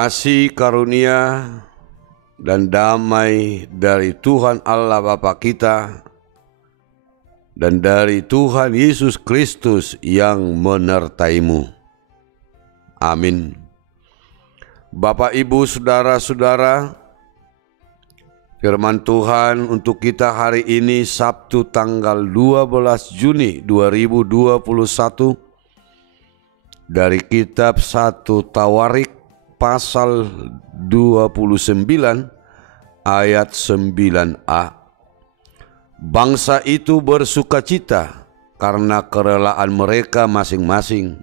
Kasih karunia dan damai dari Tuhan Allah Bapa kita dan dari Tuhan Yesus Kristus yang menyertaimu. Amin. Bapak, Ibu, saudara-saudara, firman Tuhan untuk kita hari ini Sabtu tanggal 12 Juni 2021 dari kitab 1 Tawarik pasal 29 ayat 9a. Bangsa itu bersukacita karena kerelaan mereka masing-masing,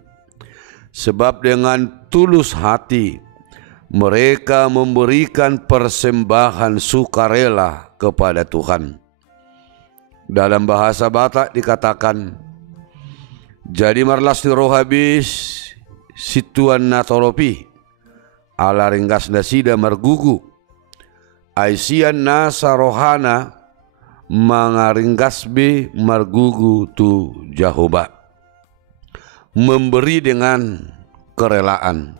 sebab dengan tulus hati mereka memberikan persembahan sukarela kepada Tuhan. Dalam bahasa Batak dikatakan, jadi marlas di roh habis situan natoropi ala ringgas nasida margugu aisian nasa rohana mangaringgas be margugu tu Jahoba. Memberi dengan kerelaan.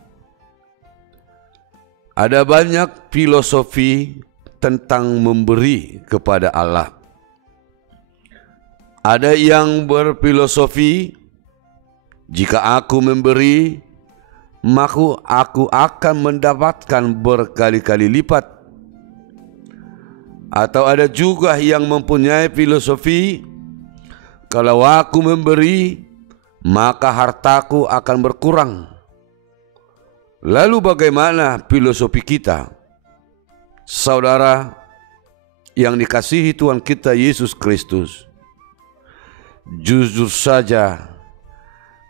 Ada banyak filosofi tentang memberi kepada Allah. Ada yang berfilosofi, jika aku memberi, maka aku akan mendapatkan berkali-kali lipat. Atau ada juga yang mempunyai filosofi, kalau aku memberi, maka hartaku akan berkurang. Lalu bagaimana filosofi kita? Saudara yang dikasihi Tuhan kita Yesus Kristus, jujur saja,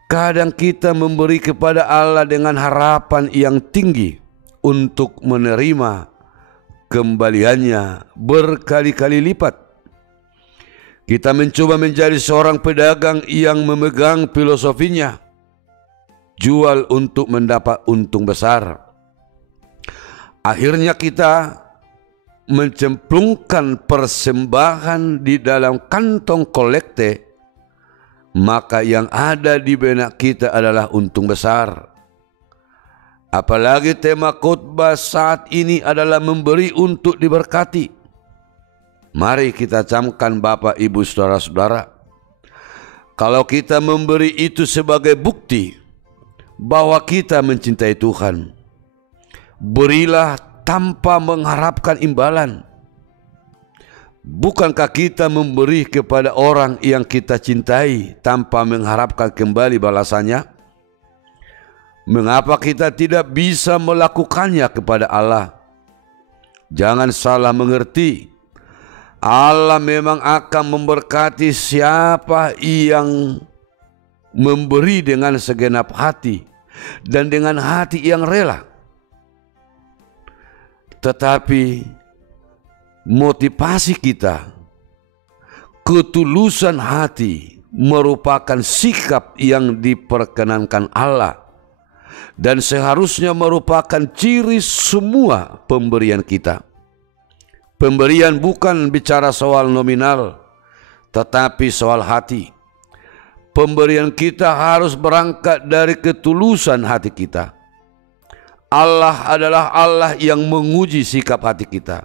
kadang kita memberi kepada Allah dengan harapan yang tinggi untuk menerima kembaliannya berkali-kali lipat. Kita mencoba menjadi seorang pedagang yang memegang filosofinya, jual untuk mendapat untung besar. Akhirnya kita mencemplungkan persembahan di dalam kantong kolekte, maka yang ada di benak kita adalah untung besar. Apalagi tema khotbah saat ini adalah memberi untuk diberkati. Mari kita camkan Bapak, Ibu, saudara-saudara, kalau kita memberi itu sebagai bukti bahwa kita mencintai Tuhan, berilah tanpa mengharapkan imbalan. Bukankah kita memberi kepada orang yang kita cintai tanpa mengharapkan kembali balasannya? Mengapa kita tidak bisa melakukannya kepada Allah? Jangan salah mengerti, Allah memang akan memberkati siapa yang memberi dengan segenap hati dan dengan hati yang rela. Tetapi motivasi kita, ketulusan hati merupakan sikap yang diperkenankan Allah dan seharusnya merupakan ciri semua pemberian kita. Pemberian bukan bicara soal nominal, tetapi soal hati. Pemberian kita harus berangkat dari ketulusan hati kita. Allah adalah Allah yang menguji sikap hati kita.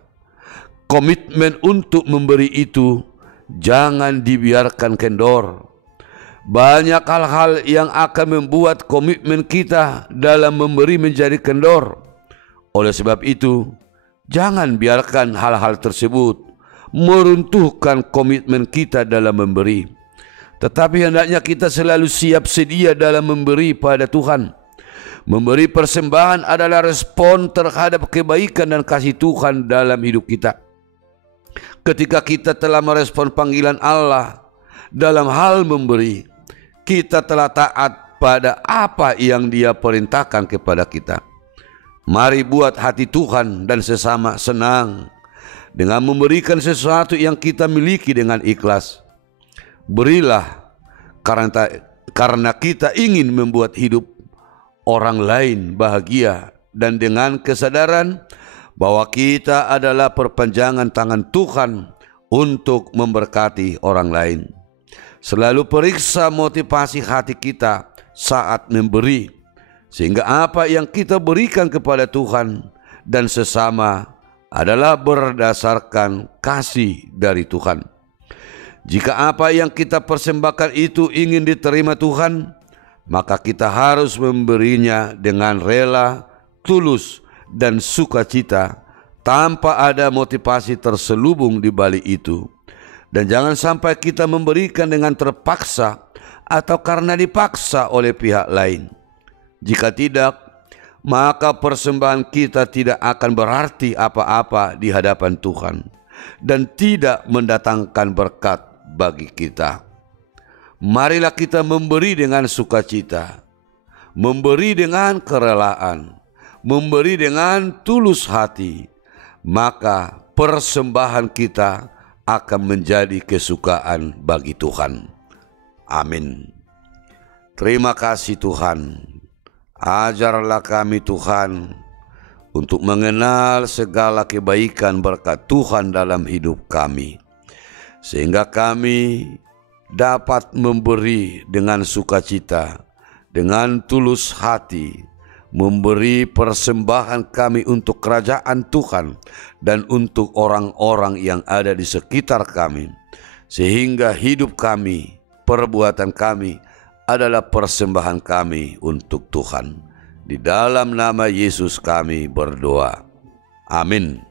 Komitmen untuk memberi itu jangan dibiarkan kendor. Banyak hal-hal yang akan membuat komitmen kita dalam memberi menjadi kendor. Oleh sebab itu, jangan biarkan hal-hal tersebut meruntuhkan komitmen kita dalam memberi. Tetapi hendaknya kita selalu siap sedia dalam memberi pada Tuhan. Memberi persembahan adalah respon terhadap kebaikan dan kasih Tuhan dalam hidup kita. Ketika kita telah merespon panggilan Allah dalam hal memberi, kita telah taat pada apa yang Dia perintahkan kepada kita. Mari buat hati Tuhan dan sesama senang dengan memberikan sesuatu yang kita miliki dengan ikhlas. Berilah karena kita ingin membuat hidup orang lain bahagia dan dengan kesadaran bahwa kita adalah perpanjangan tangan Tuhan untuk memberkati orang lain. Selalu periksa motivasi hati kita saat memberi. Sehingga apa yang kita berikan kepada Tuhan dan sesama adalah berdasarkan kasih dari Tuhan. Jika apa yang kita persembahkan itu ingin diterima Tuhan, maka kita harus memberinya dengan rela, tulus, dan sukacita, tanpa ada motivasi terselubung di balik itu. Dan jangan sampai kita memberikan dengan terpaksa atau karena dipaksa oleh pihak lain. Jika tidak, maka persembahan kita tidak akan berarti apa-apa di hadapan Tuhan dan tidak mendatangkan berkat bagi kita. Marilah kita memberi dengan sukacita, memberi dengan kerelaan, memberi dengan tulus hati, maka persembahan kita akan menjadi kesukaan bagi Tuhan. Amin. Terima kasih Tuhan. Ajarlah kami Tuhan untuk mengenal segala kebaikan berkat Tuhan dalam hidup kami, sehingga kami dapat memberi dengan sukacita, dengan tulus hati, memberi persembahan kami untuk kerajaan Tuhan dan untuk orang-orang yang ada di sekitar kami, sehingga hidup kami, perbuatan kami adalah persembahan kami untuk Tuhan. Di dalam nama Yesus kami berdoa. Amin.